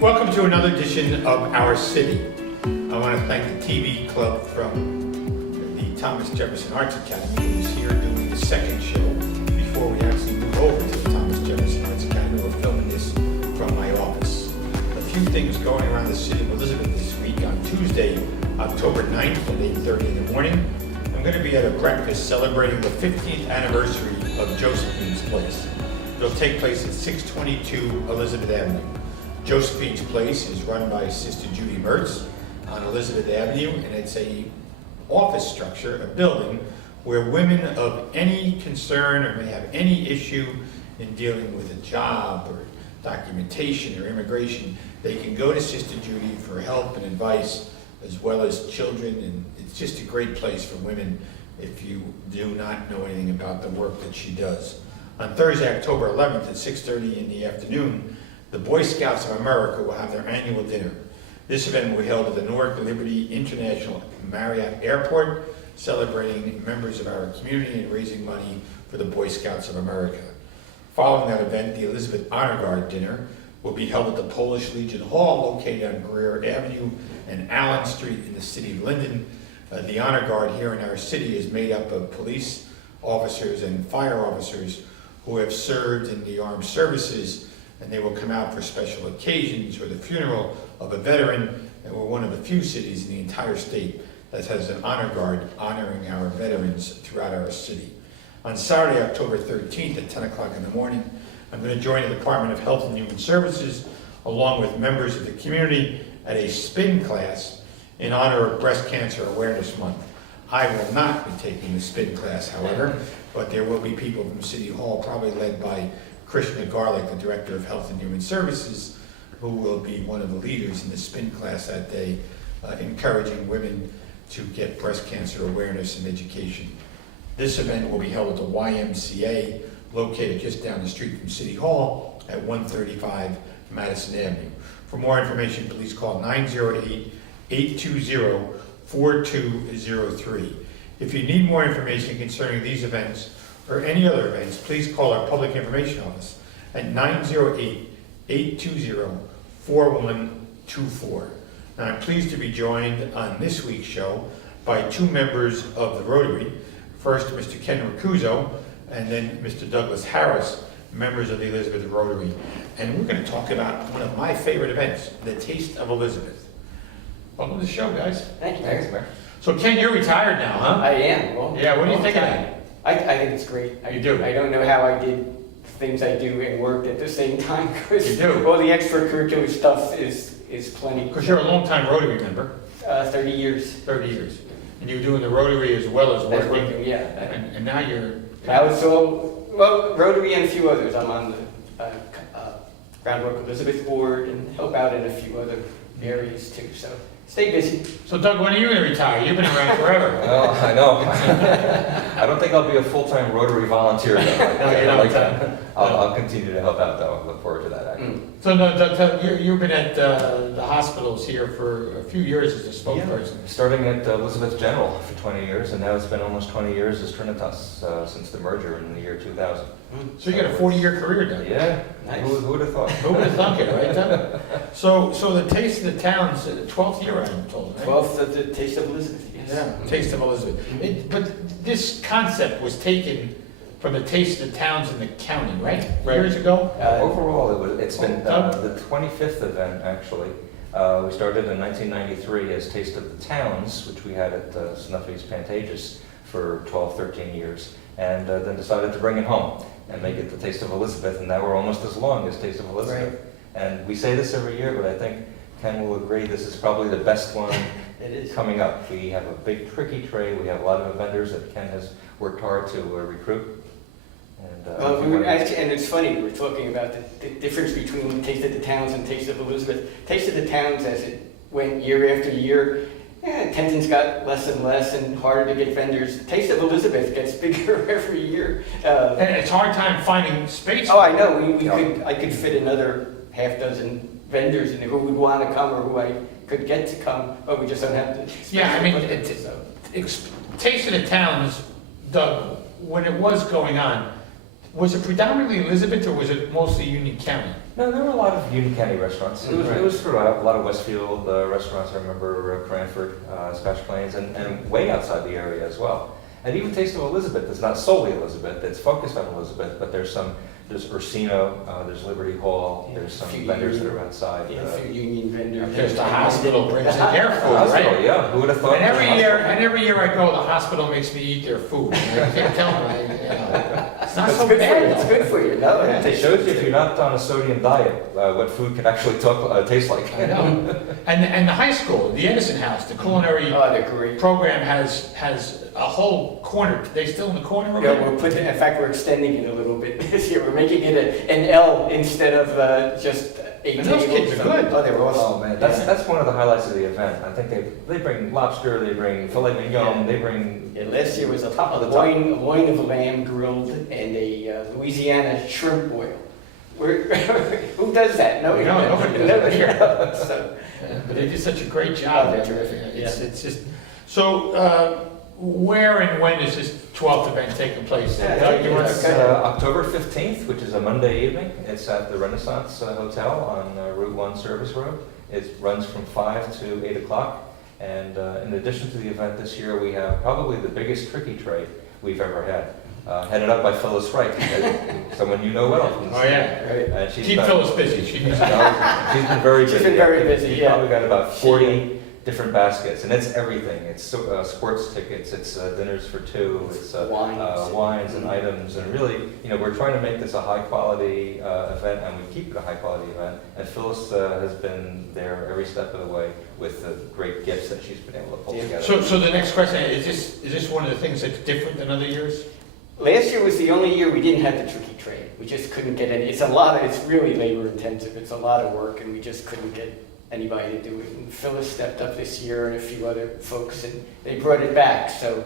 Welcome to another edition of Our City. I want to thank the TV club from the Thomas Jefferson Arts Academy who is here doing the second show before we actually move over to the Thomas Jefferson Arts Academy. We're filming this from my office. A few things going around the city of Elizabeth this week. On Tuesday, October 9th at 8:30 in the morning, I'm going to be at a breakfast celebrating the 15th anniversary of Josephine's Place. It'll take place at 622 Elizabeth Avenue. Josephine's Place is run by Sister Judy Mertz on Elizabeth Avenue, and it's a office structure, a building, where women of any concern or may have any issue in dealing with a job or documentation or immigration, they can go to Sister Judy for help and advice, as well as children, and it's just a great place for women if you do not know anything about the work that she does. On Thursday, October 11th at 6:30 in the afternoon, the Boy Scouts of America will have their annual dinner. This event will be held at the Newark Liberty International Marriott Airport, celebrating members of our community and raising money for the Boy Scouts of America. Following that event, the Elizabeth Honor Guard dinner will be held at the Polish Legion Hall, located on Greer Avenue and Allen Street in the city of Linden. The Honor Guard here in our city is made up of police officers and fire officers who have served in the armed services, and they will come out for special occasions or the funeral of a veteran. And we're one of the few cities in the entire state that has an honor guard honoring our veterans throughout our city. On Saturday, October 13th at 10 o'clock in the morning, I'm going to join the Department of Health and Human Services along with members of the community at a spin class in honor of Breast Cancer Awareness Month. I will not be taking the spin class, however, but there will be people from City Hall, probably led by Krishna Garlick, the Director of Health and Human Services, who will be one of the leaders in the spin class that day, encouraging women to get breast cancer awareness and education. This event will be held at the YMCA, located just down the street from City Hall at 135 Madison Avenue. For more information, please call 908-820-4203. If you need more information concerning these events or any other events, please call our Public Information Office at 908-820-4124. Now, I'm pleased to be joined on this week's show by two members of the Rotary. First, Mr. Ken Richuso, and then Mr. Douglas Harris, members of the Elizabeth Rotary. And we're going to talk about one of my favorite events, the Taste of Elizabeth. Welcome to the show, guys. Thank you. Thanks, Mayor. So, Ken, you're retired now, huh? I am. Well, yeah, what do you think of that? I think it's great. You do? I don't know how I did things I do and worked at the same time, because You do? all the extracurricular stuff is plenty. Because you're a long-time Rotary member. 30 years. 30 years. And you're doing the Rotary as well as That's working. working, yeah. And now you're... Now it's all, well, Rotary and a few others. I'm on the Groundwork Elizabeth Board and help out in a few other areas too, so stay busy. So, Doug, when are you going to retire? You've been around forever. Well, I know. I don't think I'll be a full-time Rotary volunteer, though. No, you're not. I'll continue to help out, though. I look forward to that, actually. So, no, Doug, you've been at the hospitals here for a few years as a spokesperson. Yeah. Starting at Elizabeth General for 20 years, and now it's been almost 20 years as Trinitas since the merger in the year 2000. So you got a 40-year career, Doug. Yeah. Nice. Who would have thought? Who would have thunk it, right, Doug? So the Taste of the Town's 12th year, I'm told, right? 12th of the Taste of Elizabeth, yes. Yeah, Taste of Elizabeth. But this concept was taken from the Taste of the Towns in the county, right? Years ago? Overall, it's been the 25th event, actually. We started in 1993 as Taste of the Towns, which we had at Snuffy's Pantages for 12, 13 years, and then decided to bring it home and make it the Taste of Elizabeth, and now we're almost as long as Taste of Elizabeth. Right. And we say this every year, but I think Ken will agree this is probably the best one It is. coming up. We have a big tricky tray. We have a lot of vendors that Ken has worked hard to recruit. And, Well, and it's funny, we were talking about the difference between Taste of the Towns and Taste of Elizabeth. Taste of the Towns, as it went year after year, attendance got less and less and harder to get vendors. Taste of Elizabeth gets bigger every year. And it's a hard time finding space. Oh, I know. I could fit another half dozen vendors in there who would want to come or who I could get to come, but we just don't have the space. Yeah, I mean, to put them, so. Taste of the Towns, Doug, when it was going on, was it predominantly Elizabeth or was it mostly Union County? No, there were a lot of Union County restaurants. It was throughout, a lot of Westfield restaurants, I remember Cranford, Scotch Plains, and way outside the area as well. And even Taste of Elizabeth is not solely Elizabeth, it's focused on Elizabeth, but there's Ursino, there's Liberty Hall, there's some vendors that are outside. Yeah, a few union vendors. There's the hospital brings in their food, Hospital, right? yeah, who would have thought? And every year I go, the hospital makes me eat their food. I can't tell them, it's not so It's bad. good for you, no? It shows you if you're not on a sodium diet, what food can actually taste like. I know. And the high school, the Edison House, the culinary Oh, they're great. program has a whole corner. They still in the corner of Yeah, it? in fact, we're extending it a little bit this year. We're making it an L instead of just 8 And those tables. kids are good. Oh, they're awesome. Oh man, that's one of the highlights of the event. I think they bring lobster, they bring filet mignon, they bring. Yeah, last year was a Top of the top. loin of lamb grilled and a Louisiana shrimp boil. Who does that? Nobody. No, nobody does that. does. So, Yeah, but they did such a great job. Oh, they're there. terrific, It's just, so where and when is this 12th event taking place? It's October 15th, which is a Monday evening. It's at the Renaissance Hotel on Route 1 Service Road. It runs from 5 to 8 o'clock. And in addition to the event this year, we have probably the biggest tricky trade we've ever had. Headed up by Phyllis Wright, someone you know well. Oh, yeah. right. And she's Keep done- Phyllis busy. She needs to She's been very busy. She's been very busy, She's yeah. probably got about 40 different baskets, and it's everything. It's sports tickets, it's dinners for two, it's wines and items, and really, we're trying to make this a high-quality event, and we keep it a high-quality event. And Phyllis has been there every step of the way with the great gifts that she's been able to pull together. So the next question, is this one of the things that's different than other years? Last year was the only year we didn't have the tricky trade. We just couldn't get any. It's really labor intensive. It's a lot of work, and we just couldn't get anybody to do it. And Phyllis stepped up this year, and a few other folks, and they brought it back. So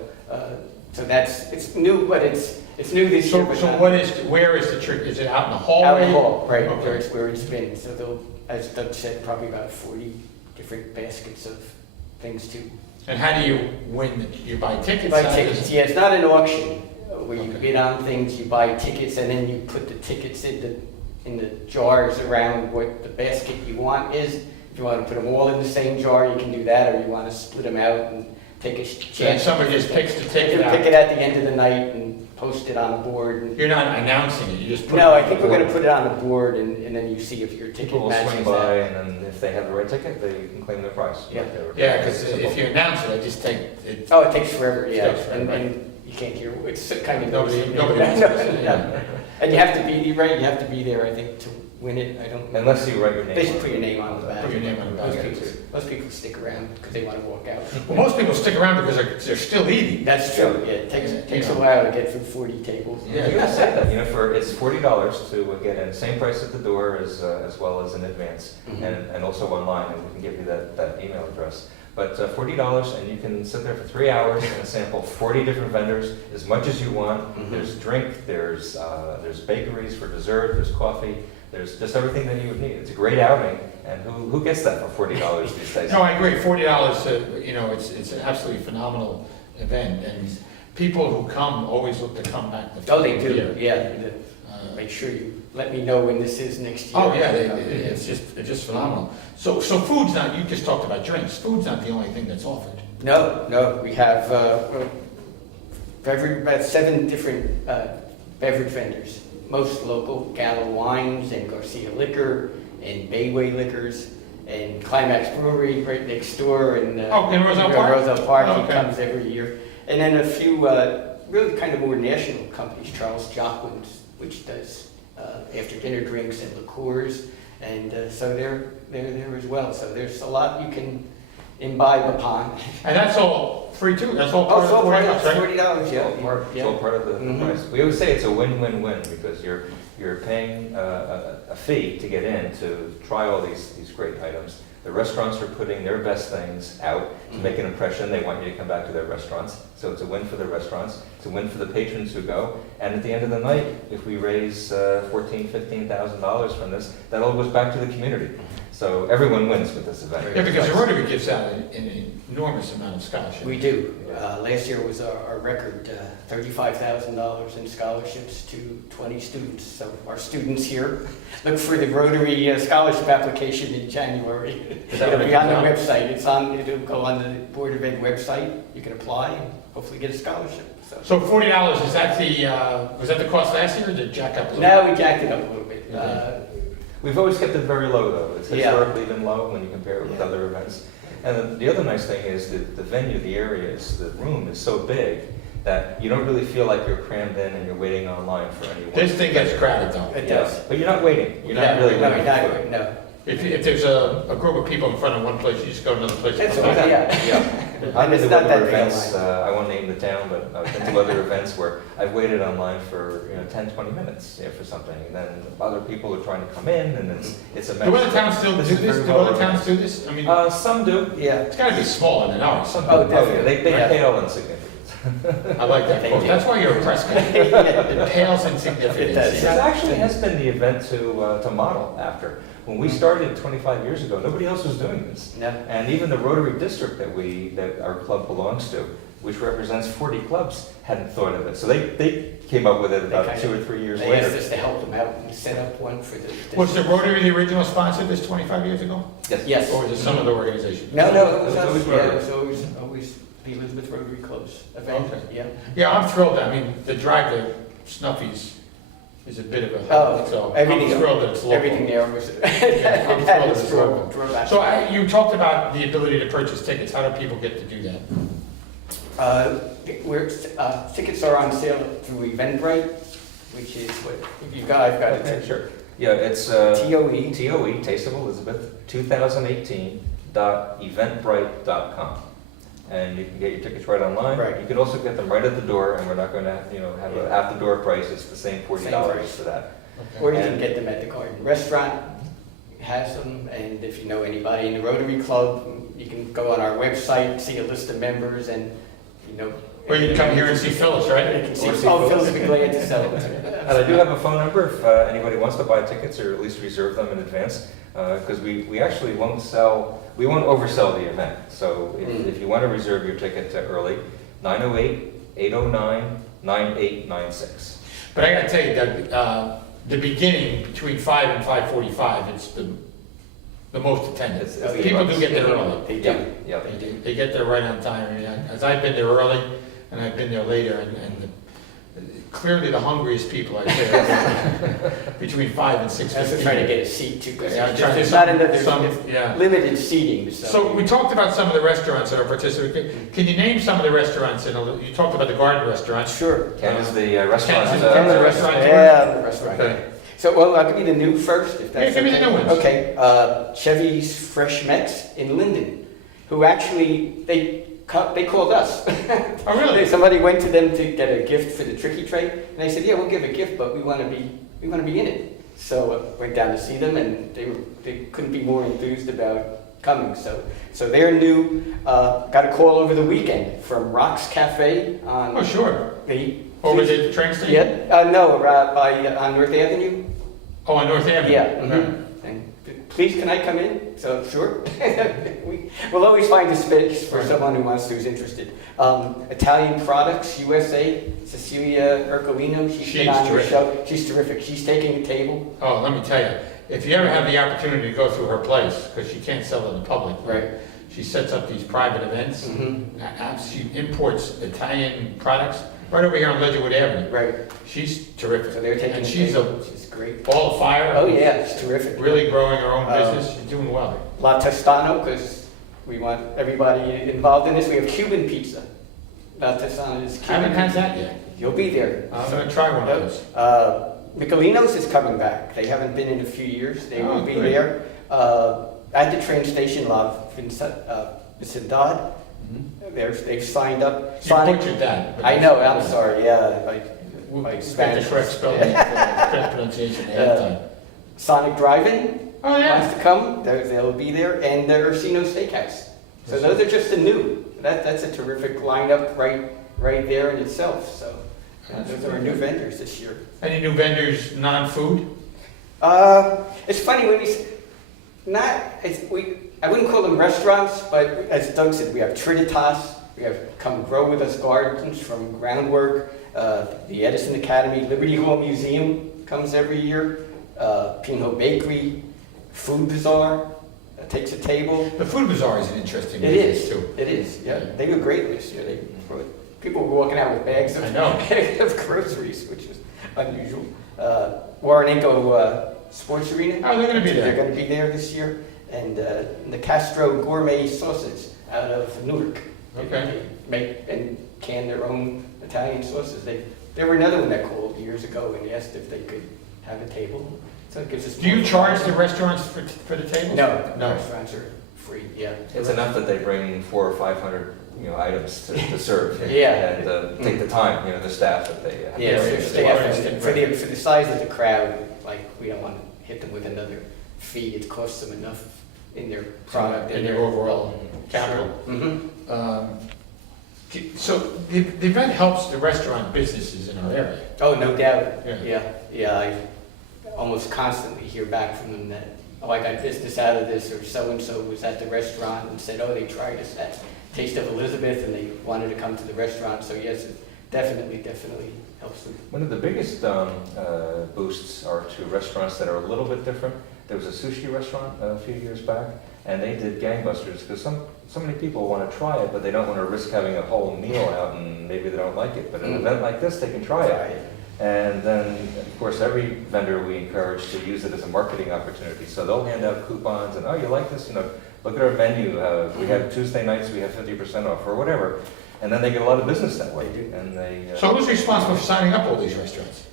it's new, but it's new this year. But So where is the trick? Is it out in the hallway? out in the hall, right? Okay. Where it's been. So they'll, as Doug said, probably about 40 different baskets of things to And how do you win? You buy tickets? buy How tickets. does- Yeah, it's not an auction where you Okay. bid on things. You buy tickets, and then you put the tickets in the jars around what the basket you want is. If you want to put them all in the same jar, you can do that, or you want to split them out and take a And chance. somebody just picks the You ticket can out? pick it at the end of the night and post it on the board. And, You're not announcing it, you just put it no, on I the think we're board. going to put it on the board, and then you see if your ticket People will matches swing by, that. and then if they have the right ticket, they can claim their price. Yeah. Yeah, because if you announce it, I just take it. Oh, it takes forever, yeah, Takes forever, and you can't hear. It's kind of Nobody No, wants no, to see no. it. And you have to be right. You have to be there, I think, to win it. I don't. Unless you write your name They should on put it. your name on the back. Put your name on the back. Most people stick around because they want to walk out. Well, most people stick around because they're still eating. That's true. Yeah, it takes a Yeah. while to get through 40 tables. Yeah. You gotta say that, it's $40 to get in, same price at the door as well as in advance, Mhm. and also online, and we can give you that email address. But $40, and you can sit there for 3 hours and sample 40 different vendors, as much as you want. Mhm. There's drink, there's bakeries for dessert, there's coffee, there's just everything that you would need. It's a great outing, and who gets that for $40 these days? No, I agree, $40, it's an absolutely phenomenal event, and people who come always look to come back the Oh, they following do. year. Yeah. Make sure you let me know when this is next year. Oh, yeah, it's just phenomenal. So food's not, you just talked about drinks, food's not the only thing that's offered. No, we have about 7 different beverage vendors, most local, Gallo Wines and Garcia Liquor and Bayway Liquors and Climax Brewery right next door. And, Oh, in Roselle Park? Roselle Park, Oh, he okay. comes every year. And then a few really kind of more national companies, Charles Jockwin's, which does after dinner drinks and liqueurs. And so they're there as well. So there's a lot you can imbibe upon. And that's all free too, that's all Oh, part of it's the all $40, $40, right? It's yeah. all part, it's all part of the Mhm. price. We always say it's a win-win-win, because you're paying a fee to get in to try all these great items. The restaurants are putting their best things out to make an impression. They want you to come back to their restaurants. So it's a win for the restaurants. It's a win for the patrons who go. And at the end of the night, if we raise $14,000, $15,000 from this, that all goes back to the community. So everyone wins with this event. Yeah, because the Rotary gives out an enormous amount of scholarships. We do. Last year was our record, $35,000 in scholarships to 20 students. So our students here, look for the Rotary scholarship application in January. It'll be on the website. It'll go on the Board of Ed website. You can apply and hopefully get a scholarship. So $40, is that was that the cost last year, or did it jack up a little? Now we jacked it up a little bit. We've always kept it very low, though. It's Yeah. historically been low when you compare it with Yeah. other events. And the other nice thing is that the venue, the room is so big that you don't really feel like you're crammed in and you're waiting online for anyone. This thing gets crowded though. It Yeah, does. but you're not waiting. You're not really no, waiting. you're not, no. If there's a group of people in front of one place, you just go to another place. That's and all, come back. yeah. Yeah. I've been It's to not that other big a events, line. I won't name the town, but I've been to other events where I've waited online for 10, 20 minutes for something, and then other people are trying to come in, and it's a mess. Do other towns still do This this? is very Do well other towns do this? I mean, Some do. Yeah. it's gotta be smaller than ours. Some Oh, do. definitely. They Yeah. pale insignificant. I like that Thank quote. you. That's why you're a press guy. It pales in It significance. does. This actually has been the event to model after. When we started 25 years ago, nobody else was doing this. No. And even the Rotary district that our club belongs to, which represents 40 clubs, hadn't thought of it. So they came up with it They about kind 2 of- or 3 years They asked later. us to help them out and set up one for the. Was the Rotary the original sponsor of this 25 years ago? Yes. Or was it some other organization? No, it It was was us. always Yeah, Rotary. it was always the Elizabeth Rotary Club's event. Okay. Yeah. Yeah, I'm thrilled. I mean, the drive to Snuffy's is a bit of a Oh, hike, so I'm everything- thrilled that it's local. Everything there was. Yeah, I'm it thrilled had it's its local. drawbacks. So you talked about the ability to purchase tickets. How do people get to do that? Tickets are on sale through Eventbrite, which is what, if you've got, I've got Okay, it. sure. Yeah, it's TOE. TOE, Taste of Elizabeth, 2018.eventbrite.com. And you can get your tickets right online. Right. You can also get them right at the door, and we're not going to have an at-the-door price. It's the same $40 Same price. for that. Or you can get them at the Garden Restaurant, has them, and if you know anybody in the Rotary Club, you can go on our website, see a list of members, and, Or you can come here and see Phyllis, You right? can see, Or see oh, Phyllis. Phil's be glad to sell it. And I do have a phone number if anybody wants to buy tickets or at least reserve them in advance, because we actually won't oversell the event. So if you want to reserve your ticket early, 908-809-9896. But I gotta tell you, Doug, the beginning between 5 and 5:45, it's the most attended. It's Oh, the People do most. get there early. They Yeah, do. yeah. They do. They get there right on time. I mean, as I've been there early, and I've been there later, and clearly the hungriest people are there between 5 and That's 6:15. to try to get a seat too, because Yeah, I tried there's to- not enough, some- there's yeah. limited seating, so. So we talked about some of the restaurants that are participating. Can you name some of the restaurants? You talked about the Garden Restaurant. Sure. Ken is the restaurant. Ken's Ken's the the restaurant. Yeah, the restaurant. Okay. So, well, I'll give you the new first, if that's Yeah, give me the okay. new ones. Okay, Chevy's Fresh Mex in Linden, who actually, they called us. Oh, really? Somebody went to them to get a gift for the Tricky Tray, and they said, yeah, we'll give a gift, but we want to be in it. So went down to see them, and they couldn't be more enthused about coming. So they're new. Got a call over the weekend from Rock's Cafe on Oh, sure. the Over the train station? yeah, no, on North Avenue. Oh, on North Avenue? Yeah. Okay. mhm. And please, can I come in? So sure. We'll always find a space for someone who's interested. Italian Products USA, Cecilia Ercolino. She's been She's on your terrific. show. She's terrific. She's taking a table. Oh, let me tell you, if you ever have the opportunity to go through her place, because she can't sell it in public. Right. She sets up these private events. Mhm. She imports Italian products right over here on Ledgerwood Avenue. Right. She's terrific. So they're taking And a she's table. a She's great. ball of fire. Oh yeah, it's terrific. Really growing her own Um, business. She's doing well. La Tostano, because we want everybody involved in this. We have Cuban pizza. La Tostano is Cuban. Haven't had that yet. You'll be there. I'm gonna try one of those. Michelino's is coming back. They haven't been in a few years. They will Oh, be great. there. At the train station, La Vecindad, they've signed up. You Sonic, butchered that. but I know, I'm sorry, yeah. We'll my get the Spanish. correct spelling, correct pronunciation ahead of time. Sonic Drive-In Oh, yeah. wants to come. They'll be there. And the Ursino Steakhouse. So those are just the new. That's a terrific lineup right there in itself. So those are our new vendors this year. Any new vendors, non-food? It's funny when I wouldn't call them restaurants, but as Doug said, we have Trinitas, we have Come Grow With Us Gardens from Groundwork, the Edison Academy, Liberty Hall Museum comes every year, Pinot Bakery, Food Bazaar takes a table. The Food Bazaar is an interesting It business is, too. it is, yeah. They were great this year. People were walking out with bags of, I know. of groceries, which is unusual. Warrenenko Sports Arena. Oh, they're gonna be there. They're going to be there this year. And the Castro Gourmet Sauces out of Newark. Okay. They make and can their own Italian sauces. There were another one that called years ago and asked if they could have a table. So it gives us. Do you charge the restaurants for the tables? No, No. restaurants are free. Yeah. It's enough that they bring 400 or 500, items to serve. Yeah. And take the time, the staff that they have. Yeah, Yeah, so it's staff, interesting, and for the size of the crowd, like, we don't want to hit them with another fee. It costs them enough in their product. In your overall capital. Mm-hmm. So the event helps the restaurant businesses in our area. Oh, no doubt. Yeah. Yeah, I almost constantly hear back from them that, oh, I got business out of this, or so-and-so was at the restaurant and said, oh, they tried us at Taste of Elizabeth and they wanted to come to the restaurant. So yes, it definitely helps them. One of the biggest boosts are to restaurants that are a little bit different. There was a sushi restaurant a few years back, and they did gangbusters because so many people want to try it, but they don't want to risk having a whole meal out and maybe they don't like it. But an event like this, they can try it. And then, of course, every vendor we encourage to use it as a marketing opportunity. So they'll hand out coupons and, oh, you like this? Look at our menu. We have Tuesday nights, we have 50% off or whatever. And then they get a lot of business that way. And they. So who's responsible for signing up all these restaurants?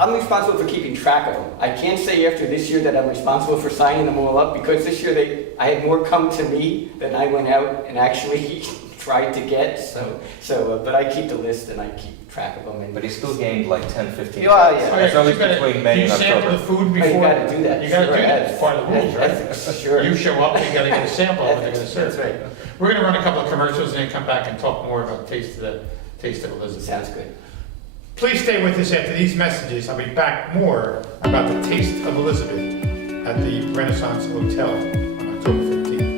I'm responsible for keeping track of them. I can't say after this year that I'm responsible for signing them all up because this year I had more come to me than I went out and actually tried to get. But I keep the list and I keep track of them. But he still gained like 10, 15. Yeah, yeah. That's always between May and Do you sample the October. food before? You gotta do that. You gotta Sure, do that, it's part of the rules, right? Ethics, sure. You show up, you gotta get a sample of what they're gonna serve. That's right. We're gonna run a couple of commercials and then come back and talk more about Taste of Elizabeth. Sounds good. Please stay with us after these messages. I'll be back more about the Taste of Elizabeth at the Renaissance Hotel on October 15th.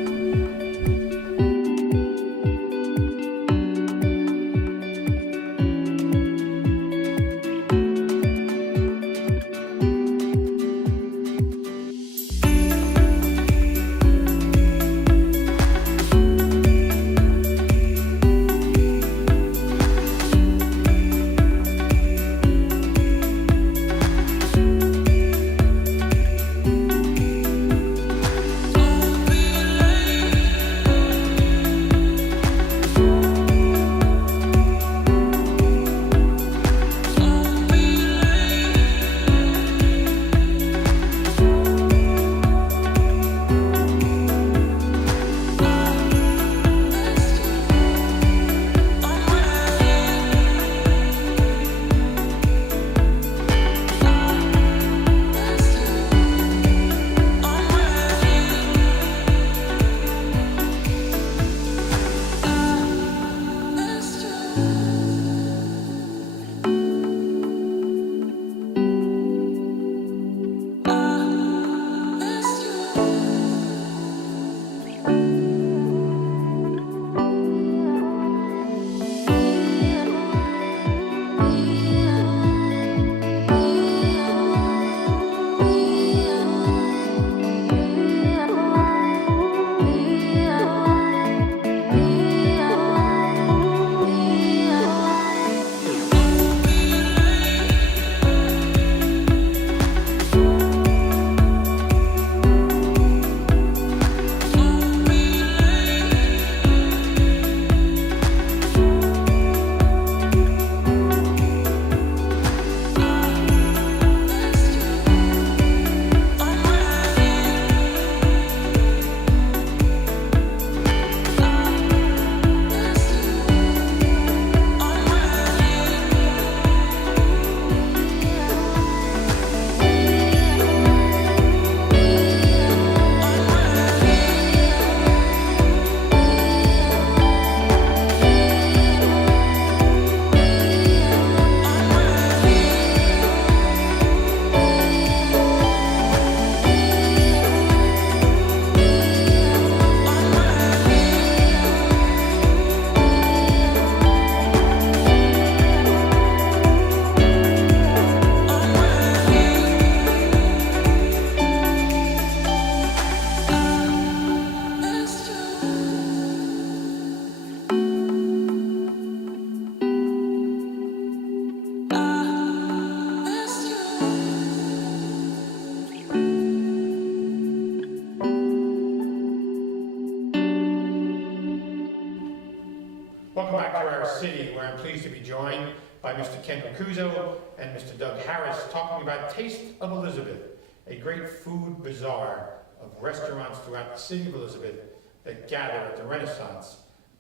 back to our city, where I'm pleased to be joined by Mr. Ken Richuso and Mr. Doug Harris, talking about Taste of Elizabeth, a great food bazaar of restaurants throughout the city of Elizabeth that gather at the Renaissance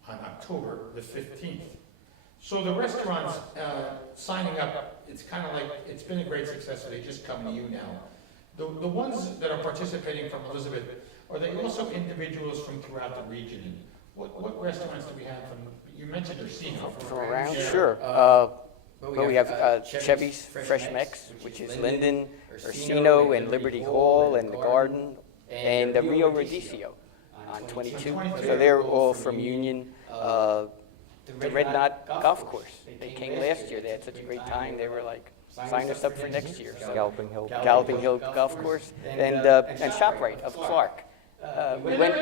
on October the 15th. So the restaurants signing up, it's kind of like, it's been a great success, so they just come to you now. The ones that are participating from Elizabeth, are they also individuals from throughout the region? What restaurants do we have from, you mentioned Orsino. From around? Yeah. Sure. Well, we have Chevy's Fresh Mix, which is Linden, Orsino, and Liberty Hall, and the Garden, and the Rio Rodicio on 22. So they're all from Union. The Red Knot Golf Course, they came last year. They had such a great time. They were like, sign us up for next year. So Galloping Hill. Galloping Hill Golf Course, and ShopRite of Clark. We went,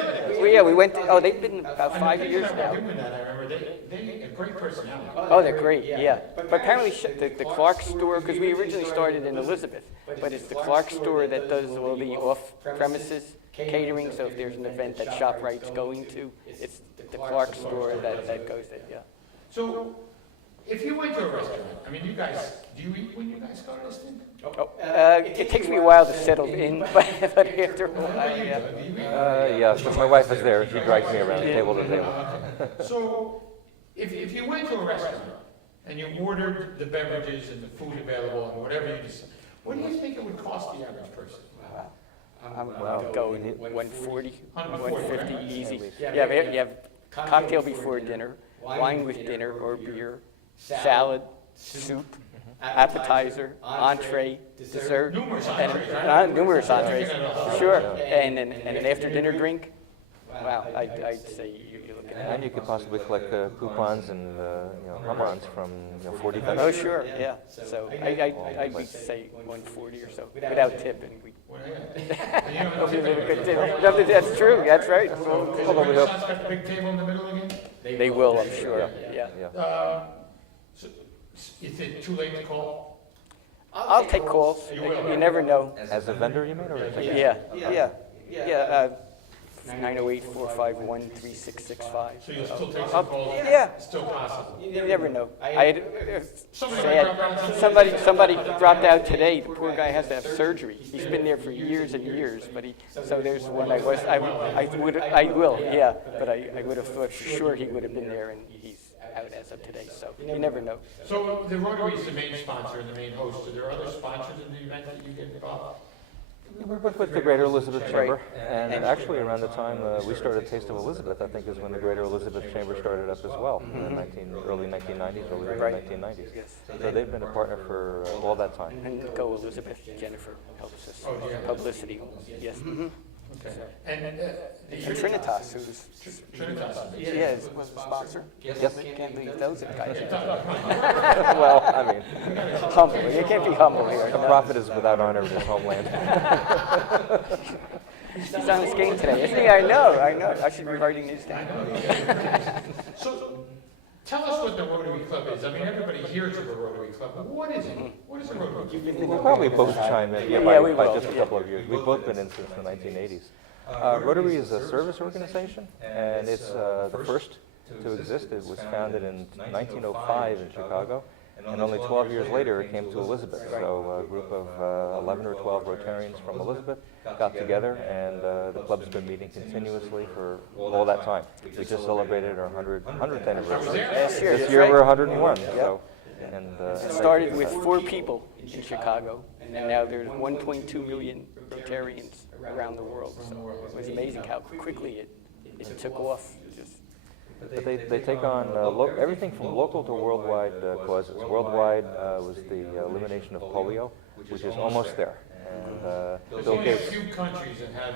oh, they've been about 5 years now. Doing that, I remember, they a great personality. Oh, they're great, yeah. But apparently the Clark store, because we originally started in Elizabeth, but it's the Clark store that does all the off-premises catering, so if there's an event that ShopRite's going to, it's the Clark store that goes there, yeah. So, if you went to a restaurant, I mean, you guys, do you eat when you guys go to this thing? It takes me a while to settle in, but after a while, yeah. Yeah, so my wife is there. She drags me around table to table. So, if you went to a restaurant and you ordered the beverages and the food available and whatever you just, what do you think it would cost the average person? I'm Wow. going 140, 150 right? easy. Yeah, you have cocktail before dinner, wine with dinner or beer, salad, soup, appetizer, entree, dessert. Numerous and- entrees, right? Numerous entrees, sure. And an after-dinner drink. Wow, I'd say you're looking at. And you could possibly collect coupons and hamons from 40 Oh, countries. sure, yeah. So I'd say 140 or so, without tipping. Well, yeah. You know, Hopefully leave a good tip. No, that's true, that's right. Although we hope. Got the big table in the middle again? They will, I'm sure, yeah. Yeah. So, is it too late to call? I'll take calls, You will. you never know. As a vendor, you mean, or as a Yeah. 908-451-3665. So you'll still take some calls? Yeah. It's still possible? You never know. I had, Somebody sad, might drop out. somebody dropped out today. The poor guy has to have surgery. He's been there for years and years, but so there's one I will, yeah. But I would have thought for sure he would have been there, and he's out as of today, so you never know. So the Rotary is the main sponsor and the main host. Are there other sponsors in the event that you get involved? We work with the Greater Elizabeth Chamber, and actually around the time we started Taste of Elizabeth, I think is when the Greater Elizabeth Chamber started up as well, in the early 1990s, early Right. 1990s. Yes. So they've been a partner for all that time. And go Elizabeth, Jennifer helps us, Oh, yeah. publicity, yes. Okay. And And Trinitas, who's, Trinitas. yeah, was a sponsor. Yes. Can't leave those guys. Well, I mean, Humble, you can't be humble here. a prophet is without honor in his homeland. He's on his game today, isn't he? I know. I should be writing this down. So tell us what the Rotary Club is. I mean, everybody hears of a Rotary Club, but what is it? What is a Rotary Club? We'll probably both chime in Yeah, we by will, just a yeah. couple of years. We've both been in since the 1980s. Rotary is a service organization, and it's the first to exist. It was founded in 1905 in Chicago, and only 12 years later it came to Elizabeth. So a group of 11 or 12 Rotarians from Elizabeth got together, and the club's been meeting continuously for all that time. We just celebrated our 100th anniversary. Last year, This year we're 101. So, It started with 4 people in Chicago, and now there's 1.2 million Rotarians around the world. So it was amazing how quickly it took off. But they take on everything from local to worldwide causes. Worldwide was the elimination of polio, which is almost there. And There's Bill only a Gates, few countries that have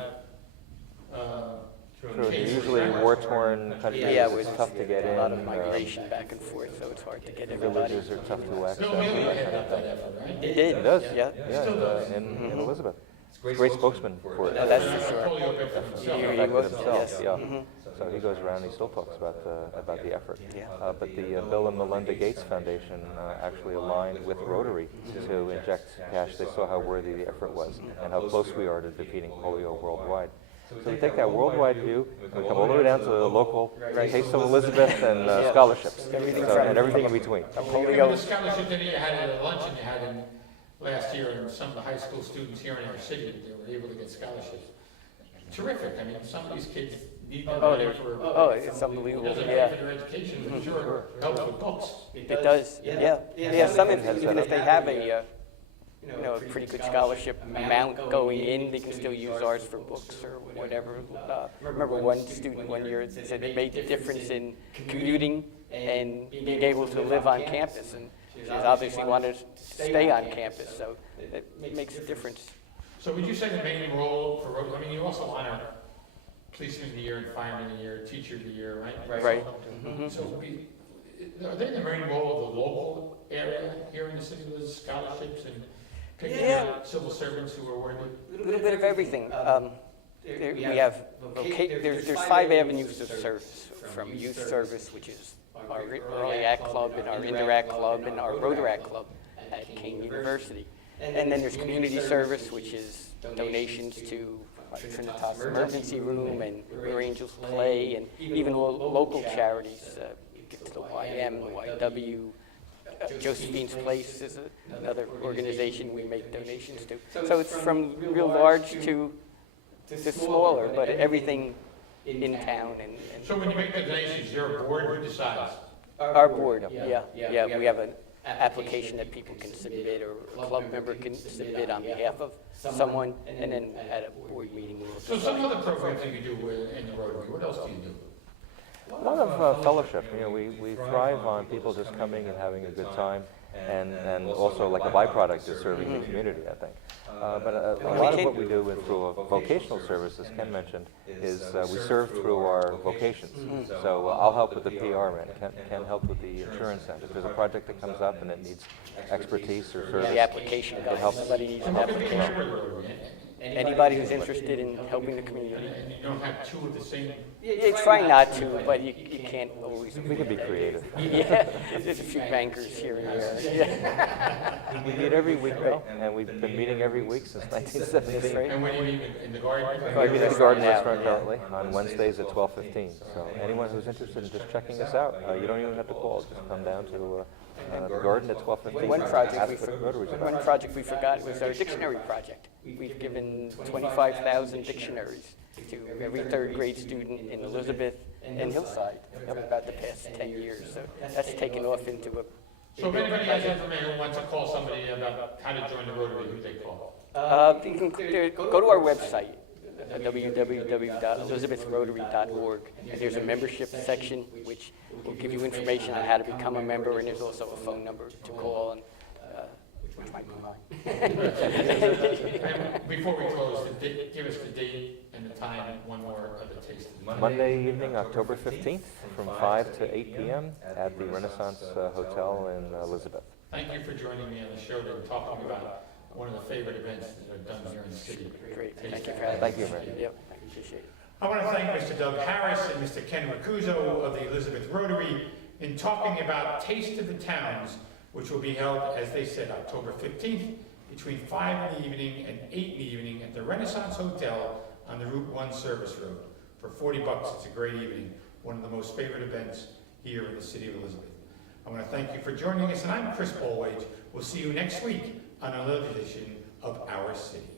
they're cases usually there. war-torn countries. Yeah, it It's was tough to get in. a lot of migration back and forth, so it's hard to get everybody. Villages are tough to access. Bill Haley headed up that effort, right? He did, He does, yeah. yeah, in Elizabeth. Great spokesman for it. No, that's for sure. Polio victim himself. He Affected was, himself, yes. yeah. So he goes around, he still talks about the effort. Yeah. But the Bill and Melinda Gates Foundation actually aligned with Rotary to inject cash. They saw how worthy the effort was and how close we are to defeating polio worldwide. So we take that worldwide view, and we come all the way down to the local Taste of Elizabeth and scholarships, and everything in between. The scholarship that you had at a luncheon you had last year, and some of the high school students here in our city, they were able to get scholarships. Terrific. I mean, some of these kids need the money for. It's unbelievable. It doesn't pay for their education, but sure, helps with books. It does, yeah. Some, even if they have a pretty good scholarship amount going in, they can still use ours for books or whatever. I remember one student one year said it made the difference in commuting and being able to live on campus. And she obviously wanted to stay on campus, so it makes a difference. So would you say the main role for Rotary, I mean, you also honor policeman of the year and fireman of the year, teacher of the year, right? Right. So are they the main role of the local area here in the city with scholarships and picking out civil servants who are worthy? A little bit of everything. We have, there's 5 avenues of service, from youth service, which is our Early Act Club and our Interact Club and our Rotaract Club at King University. And then there's community service, which is donations to Trinitas Emergency Room and Where Angels Play, and even local charities, to the YM, the YW. Josephine's Place is another organization we make donations to. So it's from real large to smaller, but everything in town. And So when you make the donations, is there a board who decides? our board, yeah, we have an application that people can submit, or a club member can submit on behalf of someone, and then at a board meeting. So some other programs that you do in the Rotary, what else do you do? A lot of fellowship. We thrive on people just coming and having a good time, and also like a byproduct is serving the community, I think. But a lot of what we do through a vocational service, as Ken mentioned, is we serve through our vocations. So I'll help with the PR end, Ken help with the insurance end. If there's a project that comes up and it needs expertise or service, The application, it helps. somebody needs an How can we application. remember the Rotary? Anybody who's interested in helping the community. And you don't have two of the same? You try not to, but you can't always. We can be creative. Yeah, there's a few bankers here and there. Yeah. We meet every week, though, and we've been meeting every week since 1973. And when you meet in the garden? We meet at the Garden Now, Restaurant yeah. currently on Wednesdays at 12:15. So anyone who's interested in just checking us out, you don't even have to call. Just come down to the Garden at 12:15. One project Ask what Rotary's about. One project we forgot was our dictionary project. We've given 25,000 dictionaries to every 3rd grade student in Elizabeth and Hillside about the past 10 years. So that's taken off into a. So if anybody has information or wants to call somebody about how to join the Rotary, who they call? You can go to our website, www.elizabethrotary.org. And there's a membership section which will give you information on how to become a member, and there's also a phone number to call, and which might be mine. And before we close, give us the date and the time, one more of the taste. Monday evening, October 15th, from 5 to 8 p.m. at the Renaissance Hotel in Elizabeth. Thank you for joining me on the show and talking about one of the favorite events that are done here in the city. Great, thank you for having me. Thank you, Mary. Yep, I appreciate it. I want to thank Mr. Doug Harris and Mr. Ken Richuso of the Elizabeth Rotary in talking about Taste of the Towns, which will be held, as they said, October 15th, between 5 in the evening and 8 in the evening at the Renaissance Hotel on the Route 1 Service Road. For $40, it's a great evening, one of the most favorite events here in the city of Elizabeth. I want to thank you for joining us, and I'm Chris Bolwage. We'll see you next week on another edition of Our City.